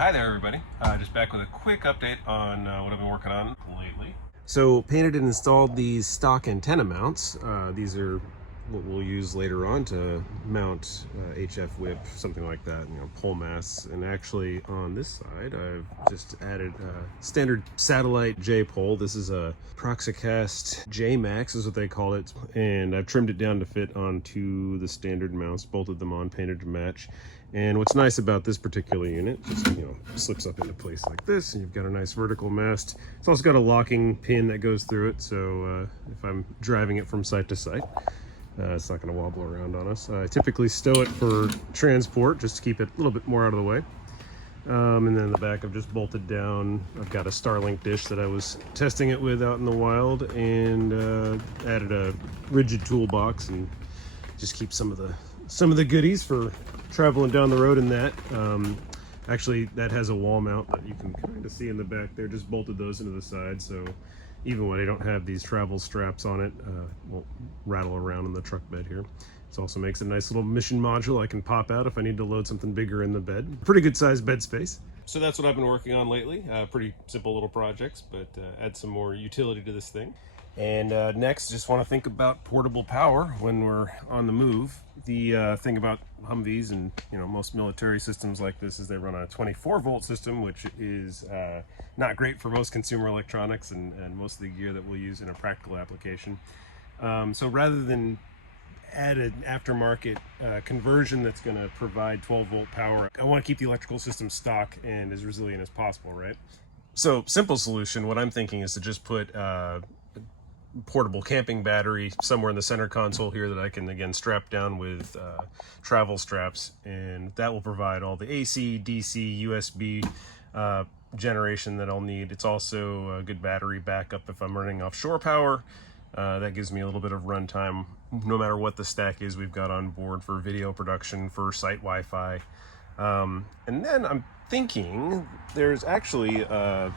Hi there everybody. Just back with a quick update on what I've been working on lately. So painted and installed these stock antenna mounts. These are what we'll use later on to mount HF whip, something like that, pole masts. And actually on this side, I've just added a standard satellite J pole. This is a Proxicast J Max is what they call it. And I've trimmed it down to fit onto the standard mounts, bolted them on, painted to match. And what's nice about this particular unit, just slips up into place like this, and you've got a nice vertical mast. It's also got a locking pin that goes through it, so if I'm driving it from site to site, it's not going to wobble around on us. I typically stow it for transport, just to keep it a little bit more out of the way. And then in the back, I've just bolted down. I've got a STARLINK dish that I was testing it with out in the wild, and added a rigid toolbox, and just keep some of the goodies for traveling down the road in that. Actually, that has a wall mount that you can kind of see in the back there. Just bolted those into the side, so even when I don't have these travel straps on it, won't rattle around in the truck bed here. This also makes a nice little mission module I can pop out if I need to load something bigger in the bed. Pretty good sized bed space. So that's what I've been working on lately. Pretty simple little projects, but add some more utility to this thing. And next, just want to think about portable power when we're on the move. The thing about Humvees and most military systems like this is they run on a 24-volt system, which is not great for most consumer electronics and most of the gear that we'll use in a practical application. So rather than add an aftermarket conversion that's going to provide 12-volt power, I want to keep the electrical system stock and as resilient as possible, right? So simple solution, what I'm thinking is to just put portable camping battery somewhere in the center console here that I can again strap down with travel straps, and that will provide all the AC, DC, USB generation that I'll need. It's also a good battery backup if I'm running off shore power. That gives me a little bit of runtime no matter what the stack is we've got on board for video production, for site Wi-Fi. And then I'm thinking there's actually a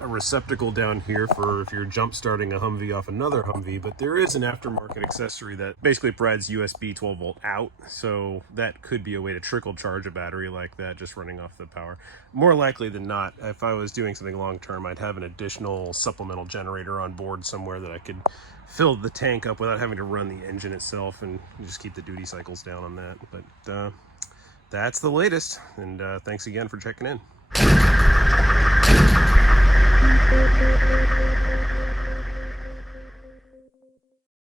receptacle down here for if you're jump starting a Humvee off another Humvee, but there is an aftermarket accessory that basically provides USB 12-volt out, so that could be a way to trickle charge a battery like that just running off the power. More likely than not, if I was doing something long-term, I'd have an additional supplemental generator on board somewhere that I could fill the tank up without having to run the engine itself, and just keep the duty cycles down on that. But that's the latest, and thanks again for checking in.